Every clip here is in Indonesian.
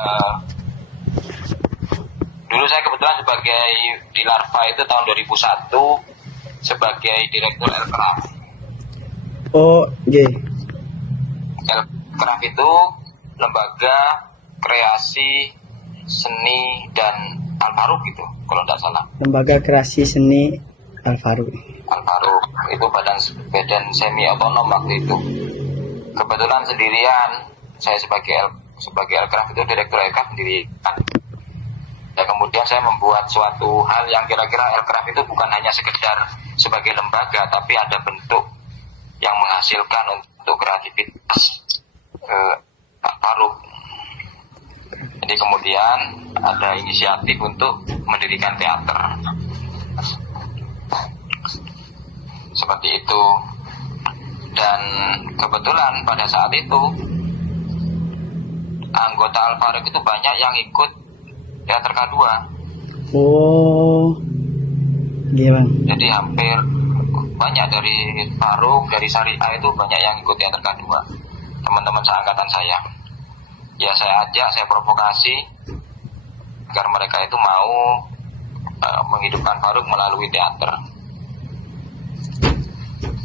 Eh, Dulu saya kebetulan sebagai di Larva itu tahun 2001 sebagai direktur Elcraft. Oh, nggih. Elcraft itu lembaga kreasi seni dan Al-Faruq gitu, kalau tidak salah. Lembaga Kreasi Seni Al-Faruq. Al-Faruq itu badan semi otonom waktu itu. Kebetulan sendirian, saya sebagai Elcraft itu direktur Elcraft sendirian. Dan kemudian saya membuat suatu hal yang kira-kira Elcraft itu bukan hanya sekedar sebagai lembaga, tapi ada bentuk yang menghasilkan untuk kreativitas Pak Faruq. Jadi kemudian ada inisiatif untuk mendirikan teater. Seperti itu. Dan kebetulan pada saat itu anggota Al-Faruq itu banyak yang ikut teater K2. Oh, nggih Bang. Jadi hampir banyak dari Faruq, dari Syariah itu banyak yang ikut teater K2. Teman-teman seangkatan saya. Ya saya ajak, saya provokasi agar mereka itu mau menghidupkan Faruq melalui teater.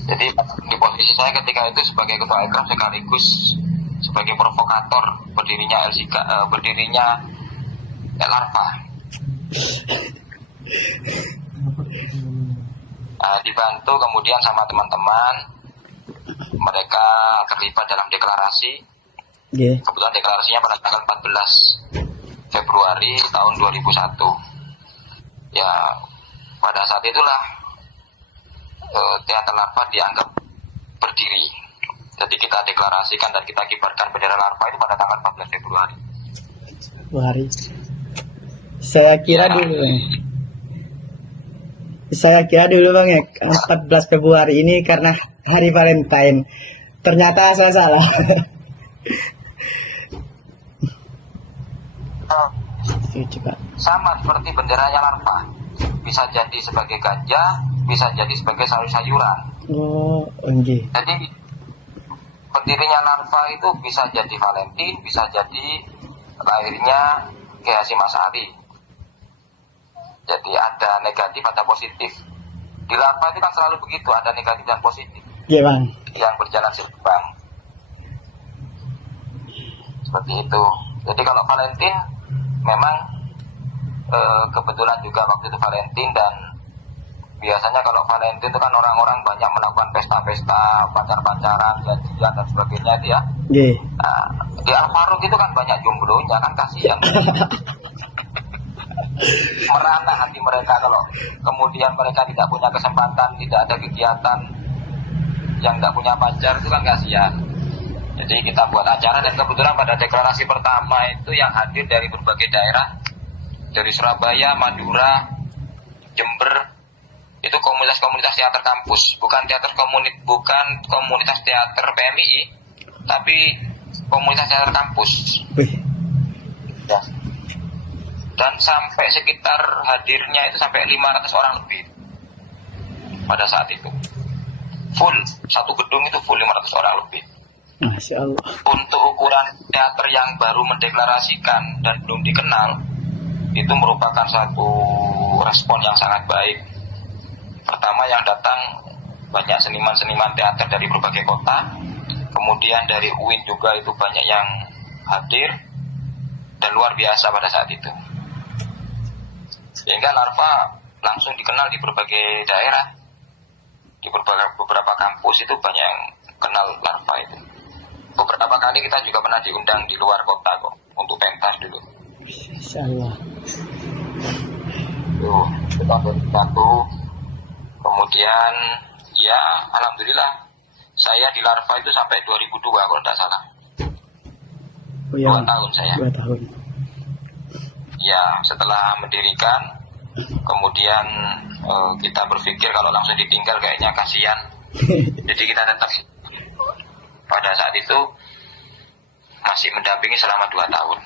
Jadi di posisi saya ketika itu sebagai ketua Elcraft sekaligus sebagai provokator berdirinya Larva. Dibantu kemudian sama teman-teman, mereka terlibat dalam deklarasi. Nggih. Kebetulan deklarasinya pada tanggal 14 Februari tahun 2001. Ya, pada saat itulah teater Larva dianggap berdiri. Jadi kita deklarasikan dan kita kibarkan bendera Larva itu pada tanggal 14 Februari. Hari. Saya kira dulu, Bang. Saya kira dulu Bang ya, 14 Februari ini karena hari Valentine. Ternyata saya salah. Coba. Sama seperti benderanya Larva. Bisa jadi sebagai gajah, bisa jadi sebagai sayur-sayuran. Oh, nggih. Jadi berdirinya Larva itu bisa jadi Valentine, bisa jadi lahirnya Ki Hasyim Asy'ari. Jadi ada negatif, ada positif. Di Larva itu kan selalu begitu, ada negatif dan positif. Iya Bang. Yang berjalan seimbang. Seperti itu. Jadi kalau Valentine memang kebetulan juga waktu itu Valentine, dan biasanya kalau Valentine itu kan orang-orang banyak melakukan pesta-pesta, pacar-pacaran, janjian dan sebagainya itu ya. Nggih. Nah, di Al-Faruq itu kan banyak jomblonya, kan kasihan. Merana hati mereka kalau kemudian mereka tidak punya kesempatan, tidak ada kegiatan, yang tidak punya pacar, itu kan kasihan. Jadi kita buat acara, dan kebetulan pada deklarasi pertama itu yang hadir dari berbagai daerah, dari Surabaya, Madura, Jember, itu komunitas-komunitas teater kampus, bukan komunitas teater PMI, tapi komunitas teater kampus. Wih. Ya. Dan sampai sekitar hadirnya itu sampai 500 orang lebih pada saat itu. Full, satu gedung itu full 500 orang lebih. Masya Allah. Untuk ukuran teater yang baru mendeklarasikan dan belum dikenal, itu merupakan satu respon yang sangat baik. Pertama yang datang banyak seniman-seniman teater dari berbagai kota. Kemudian dari UIN juga itu banyak yang hadir, dan luar biasa pada saat itu. Sehingga Larva langsung dikenal di berbagai daerah, di beberapa kampus itu banyak yang kenal Larva itu. Beberapa kali kita juga pernah diundang di luar kota kok, untuk pentas dulu. Masya Allah. Tuh, kita satu. Kemudian ya alhamdulillah saya di Larva itu sampai 2002 kalau tidak salah. Oh, ya. 2 tahun saya. 2 tahun. Ya, setelah mendirikan, kemudian kita berpikir kalau langsung ditinggal kayaknya kasihan. Jadi kita tetap pada saat itu masih mendampingi selama 2 tahun.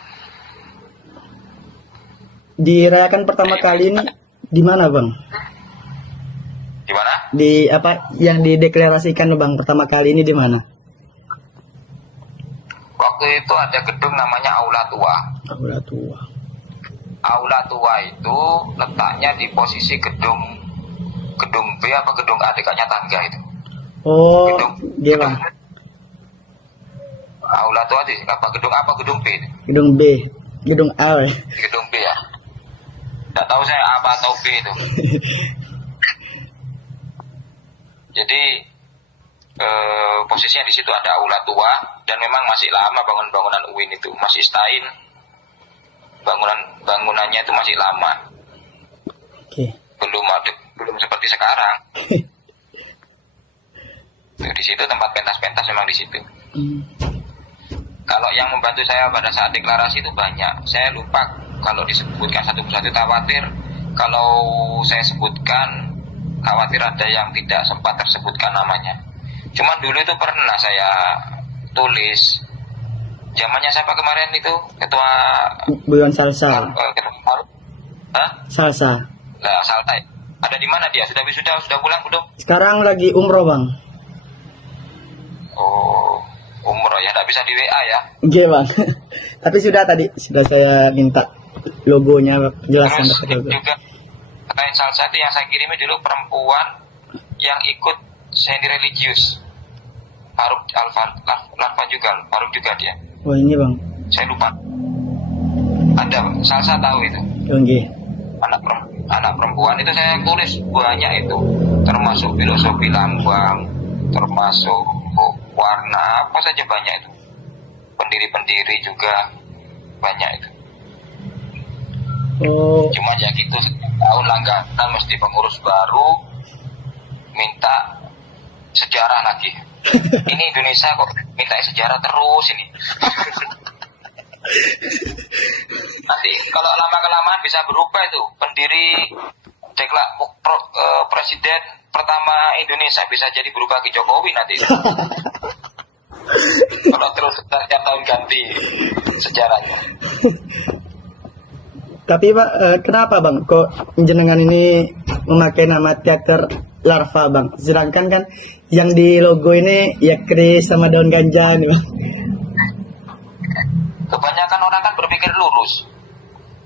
Dirayakan pertama kali ini di mana Bang? Di mana? Di apa yang dideklarasikan Bang pertama kali ini di mana? Waktu waktu itu ada gedung namanya Aula Tua. Aula Tua. Aula Tua itu letaknya di posisi gedung B apa gedung A dekatnya tangga itu. Oh, Gedung iya bang. Aula Tua di apa gedung A apa gedung B itu? Gedung B, gedung A. weh. Gedung B ya. Tidak tahu saya apa atau B itu. Jadi posisinya di situ ada Aula Tua dan memang masih lama bangunan UIN itu, masih stain. Bangunannya itu masih lama. Oke. Belum seperti sekarang. Tuh, di situ tempat pentas-pentas memang di situ. Kalau yang membantu saya pada saat deklarasi itu banyak. Saya lupa kalau disebutkan satu persatu, khawatir kalau saya sebutkan khawatir ada yang tidak sempat tersebutkan namanya. Cuman dulu itu pernah saya tulis zamannya siapa kemarin itu ketua Buyon Salsa. Hah? Salsa. Lah Salsa. Ada di mana dia? Sudah pulang belum? Sekarang lagi umroh bang. Oh, umroh ya, tidak bisa di WA ya. Iya bang. Tapi sudah saya minta logonya, penjelasan Terus logo. juga terkait Salsa itu yang saya kirimi dulu perempuan yang ikut seni religius. Faruk Alfa juga, Faruk juga dia. Oh ini bang. Saya lupa. Ada Salsa tahu itu. Oke. Anak perempuan itu saya tulis banyak itu, termasuk filosofi lambang, termasuk warna apa saja banyak itu. Pendiri juga banyak itu. Oh. Cuma ya gitu, setiap tahun langganan mesti pengurus baru minta sejarah lagi. Ini Indonesia kok minta sejarah terus ini. Nanti kalau lama-kelamaan bisa berubah itu. Pendiri presiden pertama Indonesia bisa jadi berubah ke Jokowi nanti. Kalau terus setiap tahun ganti sejarahnya. Tapi pak, kenapa bang kok jenengan ini memakai nama teater larva bang? Sedangkan kan yang di logo ini ya keris sama daun ganja nih bang. Kebanyakan orang kan berpikir lurus.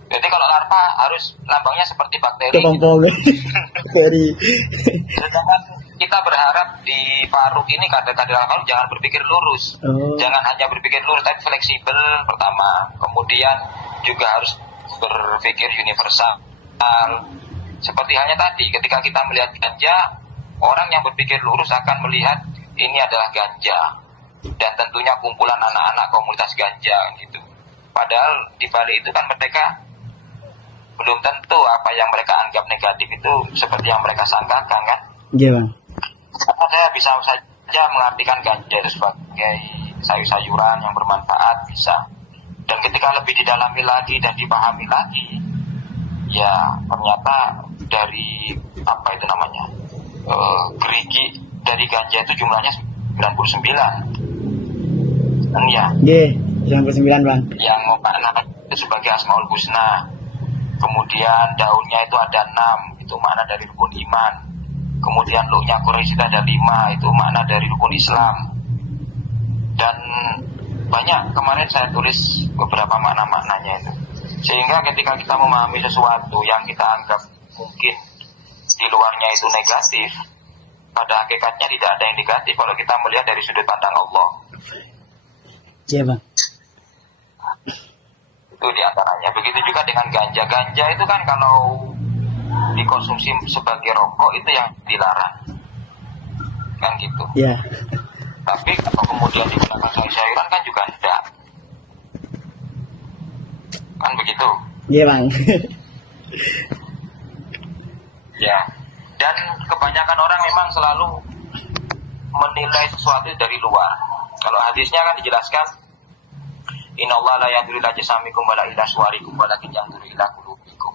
Jadi kalau larva harus lambangnya seperti bakteri. Kepompong. Bakteri. Sedangkan kita berharap di Faruk ini kader-kader Faruk jangan berpikir lurus. Oh. Jangan hanya berpikir lurus, tapi fleksibel pertama. Kemudian juga harus berpikir universal. Seperti halnya tadi, ketika kita melihat ganja, orang yang berpikir lurus akan melihat ini adalah ganja. Dan tentunya kumpulan anak-anak komunitas ganja gitu. Padahal di balik itu kan mereka belum tentu apa yang mereka anggap negatif itu seperti yang mereka sangkakan kan. Iya bang. Karena saya bisa saja mengartikan ganja itu sebagai sayur-sayuran yang bermanfaat bisa. Dan ketika lebih didalami lagi dan dipahami lagi, ya ternyata dari apa itu namanya gerigi dari ganja itu jumlahnya 99. Dan ya. G 99 bang. Yang makna itu sebagai Asmaul Husna. Kemudian daunnya itu ada 6, itu makna dari rukun iman. Kemudian luknya Quraisy itu ada 5, itu makna dari rukun Islam. Dan banyak kemarin saya tulis beberapa makna-maknanya itu. Sehingga ketika kita memahami sesuatu yang kita anggap mungkin di luarnya itu negatif, pada hakikatnya tidak ada yang negatif kalau kita melihat dari sudut pandang Allah. Iya bang. Itu diantaranya. Begitu juga dengan ganja. Ganja itu kan kalau dikonsumsi sebagai rokok itu yang dilarang, kan gitu. Iya. Tapi kalau kemudian digunakan sayur-sayuran kan juga tidak, kan begitu. Iya bang. Ya. Dan kebanyakan orang memang selalu menilai sesuatu dari luar. Kalau hadisnya kan dijelaskan, innallaha la yanzuru ila jasamikum wala ila suwarikum walakin yanzuru ila qulubikum.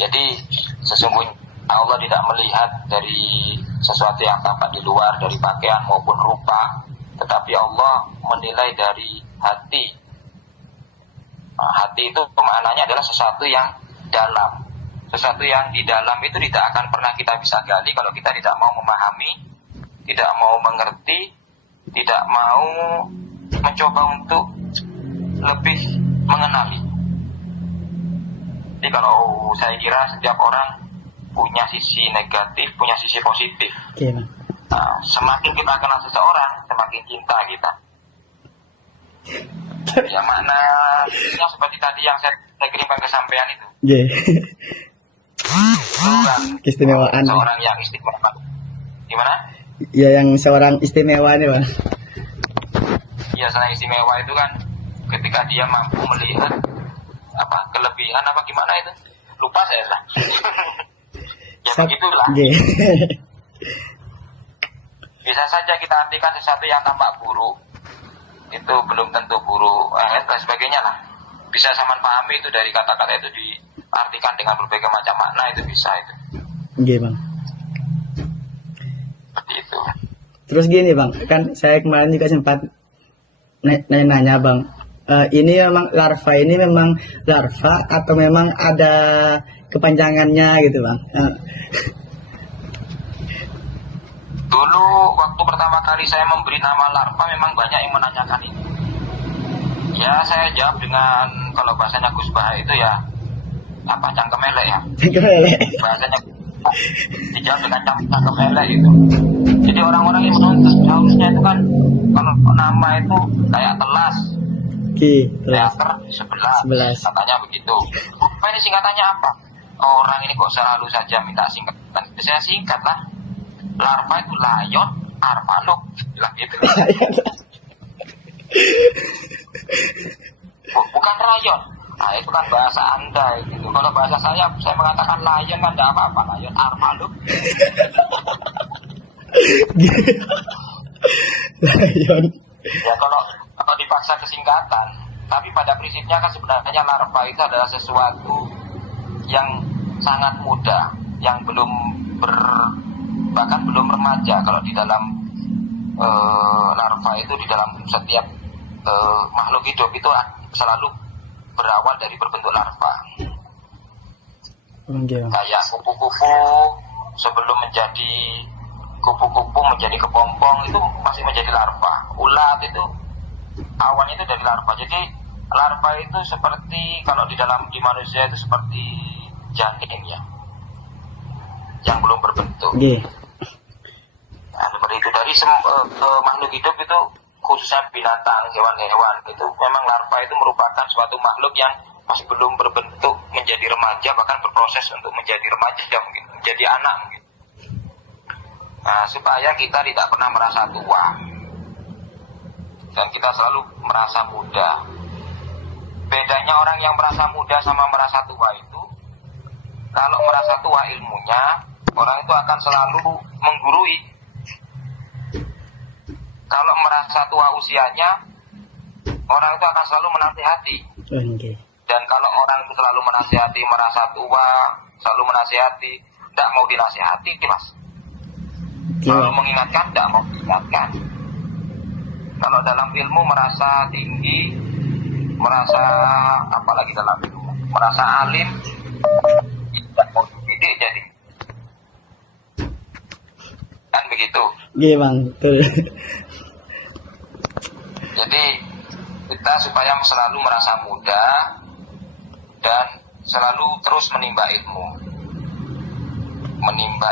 Jadi sesungguhnya Allah tidak melihat dari sesuatu yang tampak di luar, dari pakaian maupun rupa, tetapi Allah menilai dari hati. Nah, hati itu maknanya adalah sesuatu yang dalam. Sesuatu yang di dalam itu tidak akan pernah kita bisa gali kalau kita tidak mau memahami, tidak mau mengerti, tidak mau mencoba untuk lebih mengenali. Jadi kalau saya kira setiap orang punya sisi negatif, punya sisi positif. Oke bang. Nah, semakin kita kenal seseorang, semakin cinta kita. Yang mana yang seperti tadi yang saya kirimkan ke sampean itu. Oke. Itu kan Keistimewaan. seorang yang istimewa. Gimana? Ya yang seorang istimewa nih bang. Iya, seorang istimewa itu kan ketika dia mampu melihat apa kelebihan apa gimana itu. Lupa saya lah. Ya begitulah. Oke. Bisa saja kita artikan sesuatu yang tampak buruk itu belum tentu buruk dan sebagainya lah. Bisa sama pahami itu dari kata-kata itu diartikan dengan berbagai macam makna, itu bisa itu. Oke bang. Seperti itu. Terus gini bang, kan saya kemarin juga sempat nanya bang, ini memang larva ini memang larva atau memang ada kepanjangannya gitu bang? Dulu waktu pertama kali saya memberi nama larva memang banyak yang menanyakan itu. Ya saya jawab dengan kalau bahasanya Gus Bah itu ya apa cangkem elek ya. Bahasanya dijawab dengan cangkem elek itu. Jadi orang-orang yang menuntut harusnya itu kan kalau nama itu kayak telas. Teater 11 katanya begitu. Apa ini singkatannya apa? Orang ini kok selalu saja minta singkatan. Saya singkat lah. Larva itu layon, arvaluk, bilang gitu. Bukan rayon. Nah itu kan bahasa Anda gitu. Kalau bahasa saya mengatakan layon kan tidak apa-apa. Layon, arvaluk. Layon. Ya kalau dipaksa kesingkatan. Tapi pada prinsipnya kan sebenarnya larva itu adalah sesuatu yang sangat muda, yang bahkan belum remaja. Kalau di dalam larva itu, di dalam setiap makhluk hidup itu selalu berawal dari berbentuk larva. Kayak kupu-kupu sebelum menjadi kupu-kupu menjadi kepompong itu masih menjadi larva. Ulat itu awalnya itu dari larva. Jadi larva itu seperti kalau di manusia itu seperti janin ya, yang belum berbentuk. Nah, seperti itu dari makhluk hidup itu, khususnya binatang, hewan-hewan itu memang larva itu merupakan suatu makhluk yang masih belum berbentuk menjadi remaja, bahkan berproses untuk menjadi remaja mungkin, menjadi anak mungkin. Nah, supaya kita tidak pernah merasa tua dan kita selalu merasa muda. Bedanya orang yang merasa muda sama merasa tua itu, kalau merasa tua ilmunya, orang itu akan selalu menggurui. Kalau merasa tua usianya, orang itu akan selalu menasihati. Dan kalau orang itu selalu menasihati, merasa tua, selalu menasihati, tidak mau dinasihati, mas. Selalu mengingatkan, tidak mau diingatkan. Kalau dalam ilmu merasa tinggi, merasa apalagi dalam ilmu, merasa alim, tidak mau dididik jadi. Kan begitu. Iya bang, betul. Jadi kita supaya selalu merasa muda dan selalu terus menimba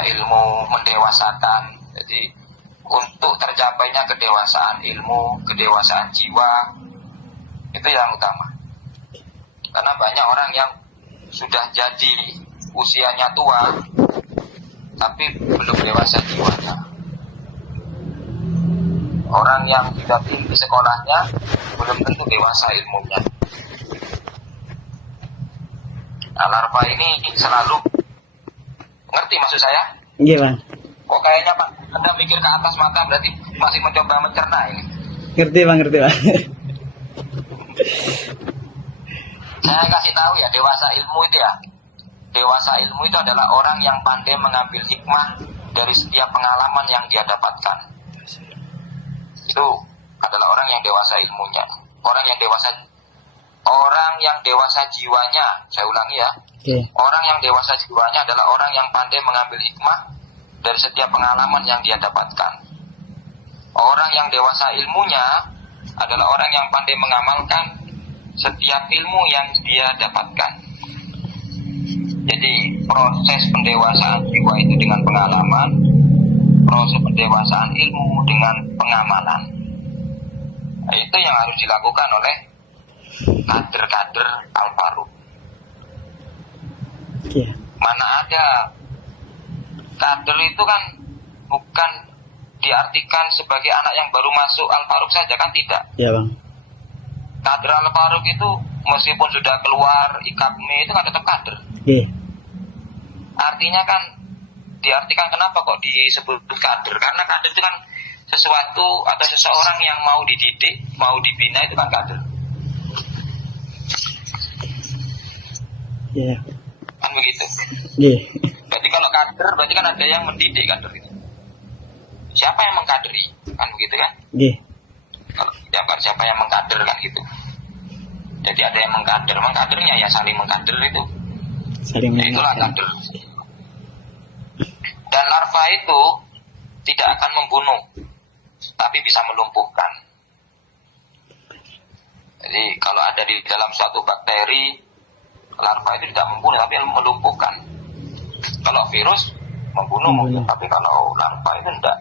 ilmu, mendewasakan. Jadi untuk tercapainya kedewasaan ilmu, kedewasaan jiwa, itu yang utama. Karena banyak orang yang sudah jadi usianya tua tapi belum dewasa jiwanya. Orang yang sudah tinggi sekolahnya belum tentu dewasa ilmunya. Nah, larva ini selalu ngerti maksud saya? Iya bang. Kok kayaknya Pak Anda mikir ke atas mata, berarti masih mencoba mencerna ini. Ngerti bang. Saya kasih tahu ya, dewasa ilmu itu ya. Dewasa ilmu itu adalah orang yang pandai mengambil hikmah dari setiap pengalaman yang dia dapatkan. Itu adalah orang yang dewasa ilmunya. Orang yang dewasa jiwanya, saya ulangi ya. Orang yang dewasa jiwanya adalah orang yang pandai mengambil hikmah dari setiap pengalaman yang dia dapatkan. Orang yang dewasa ilmunya adalah orang yang pandai mengamalkan setiap ilmu yang dia dapatkan. Jadi proses pendewasaan jiwa itu dengan pengalaman, proses pendewasaan ilmu dengan pengamalan. Nah, itu yang harus dilakukan oleh kader-kader Al-Faruq. Iya. Mana ada kader itu kan bukan diartikan sebagai anak yang baru masuk Al-Faruq saja, kan tidak. Iya bang. Kader Al-Faruq itu meskipun sudah keluar IKAPMI itu kan tetap kader. Iya. Artinya kan diartikan kenapa kok disebut kader? Karena kader itu kan sesuatu atau seseorang yang mau dididik, mau dibina, itu kan kader. Iya. Kan begitu. Iya. Berarti kalau kader berarti kan ada yang mendidik kader itu. Siapa yang mengkaderi? Kan begitu kan? Iya. Kalau siapa yang mengkader kan gitu. Jadi ada yang mengkader, mengkadernya ya saling mengkader itu. Saling Ya, itulah mengingatkan. kader. Dan larva itu tidak akan membunuh, tapi bisa melumpuhkan. Jadi kalau ada di dalam suatu bakteri, larva itu tidak membunuh tapi melumpuhkan. Kalau virus membunuh mungkin, tapi kalau larva itu tidak.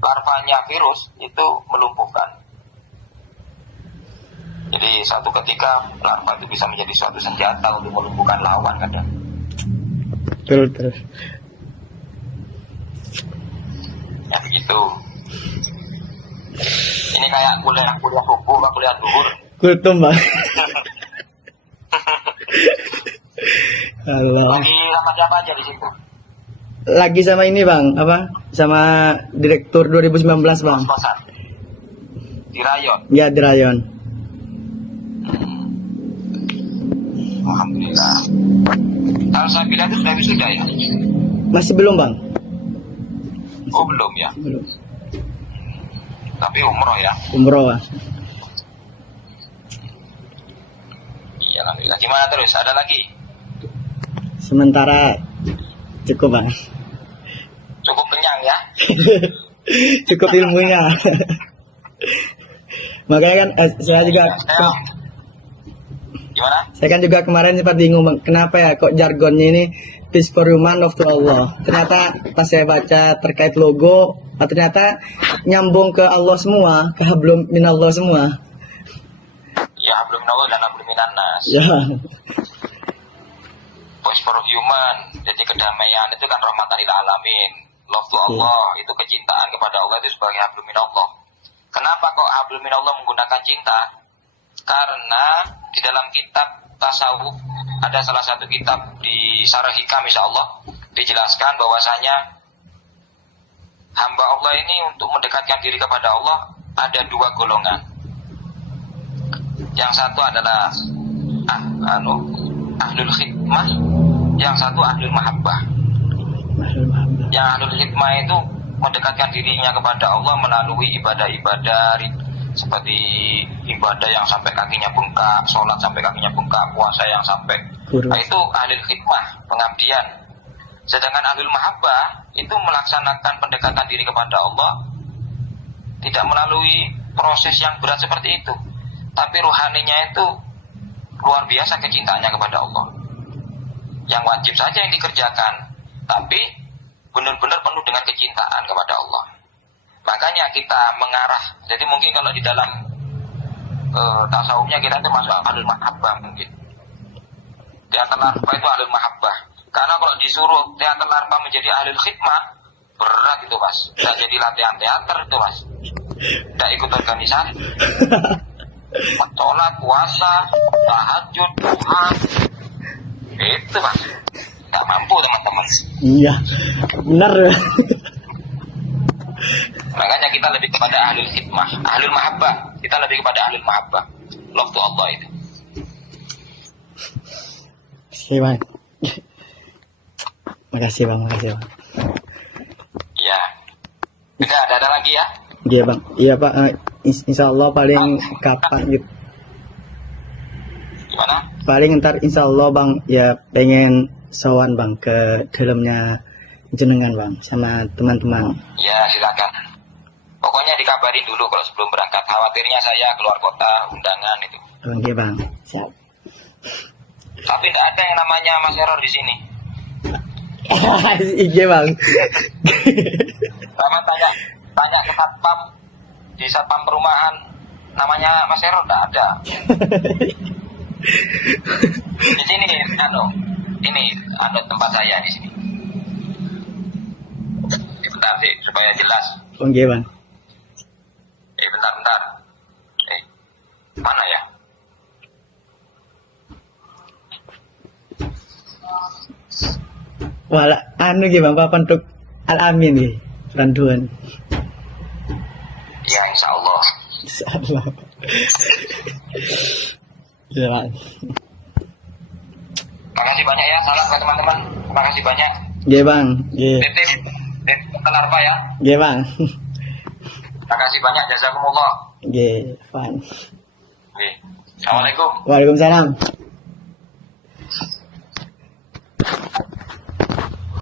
Larvanya virus itu melumpuhkan. Jadi suatu ketika larva itu bisa menjadi suatu senjata untuk melumpuhkan lawan kadang. Betul. Ya begitu. Ini kayak kuliah subuh, kuliah duhur. Kultum bang. Allah. Lagi sama siapa aja di situ? Lagi sama ini bang, apa? Sama direktur 2019 bang. Kos-kosan. Di rayon. Ya di rayon. Alhamdulillah. Kalau saya bilang itu sudah wisuda ya? Masih belum bang? Oh belum ya. Belum. Tapi umroh ya. Umroh bang. Iya alhamdulillah. Gimana terus? Ada lagi? Sementara cukup bang. Cukup kenyang ya? Cukup ilmunya. Makanya kan saya juga Gimana? saya kan juga kemarin sempat bingung bang, kenapa ya kok jargonnya ini peace for human, love to Allah. Ternyata pas saya baca terkait logo, ternyata nyambung ke Allah semua, ke hablum minallah semua. Ya belum minallah dan belum minannas. Ya, Voice for human. Jadi kedamaian itu kan rahmatan lil alamin. Love to Allah itu kecintaan kepada Allah itu sebagai hablum minallah. Kenapa kok hablum minallah menggunakan cinta? Karena di dalam kitab tasawuf ada salah satu kitab di Sarah Hikam insyaallah dijelaskan bahwasanya hamba Allah ini untuk mendekatkan diri kepada Allah ada dua golongan. Yang satu adalah ahlul khidmah, yang satu ahlul mahabbah. Yang ahlul khidmah itu mendekatkan dirinya kepada Allah melalui ibadah-ibadah seperti ibadah yang sampai kakinya bengkak, sholat sampai kakinya bengkak, puasa yang sampai nah, itu ahlul khidmah, pengabdian. Sedangkan ahlul mahabbah itu melaksanakan pendekatan diri kepada Allah tidak melalui proses yang berat seperti itu, tapi ruhaninya itu luar biasa kecintaannya kepada Allah. Yang wajib saja yang dikerjakan, tapi benar-benar penuh dengan kecintaan kepada Allah. Makanya kita mengarah. Jadi mungkin kalau di dalam tasawufnya kita itu masuk ahlul mahabbah mungkin. Teater larva itu ahlul mahabbah. Karena kalau disuruh teater larva menjadi ahlul khidmah, berat itu mas. Tidak jadi latihan teater itu mas. Tidak ikut organisasi. Sholat, puasa, tahajud, duha, itu mas. Tidak mampu teman-teman. iya, benar. Makanya kita lebih kepada ahlul khidmah, ahlul mahabbah. Kita lebih kepada ahlul mahabbah. Love to Allah itu. Oke bang. Makasih bang. Ya. Tidak ada lagi ya? Iya bang. Iya pak. Insya Allah paling kapan gitu. Gimana? Paling ntar insya Allah bang ya pengen sowan bang ke dalamnya jenengan bang sama teman-teman. Ya silakan. Pokoknya namanya dikabarin dulu kalau sebelum berangkat. Khawatirnya saya keluar kota, undangan itu. Oke bang, siap. Tapi tidak ada yang namanya Mas Error di sini. Iya bang. Sama tanya ke satpam di satpam perumahan, namanya Mas Error tidak ada. Di sini ini ada tempat saya di sini. Bentar sih supaya jelas. Oke bang. Bentar. Mana ya? Wala anu gih bang, papan untuk Al-Amin gih, Randuan. Ya insya Allah. Insyaallah. Ya bang. Makasih banyak ya, salam ke teman-teman. Makasih banyak. Iya bang, iya. Titip Larva ya. Iya bang. Makasih banyak, jazakumullah. Iya, fine. Oke. Assalamualaikum. Waalaikumsalam.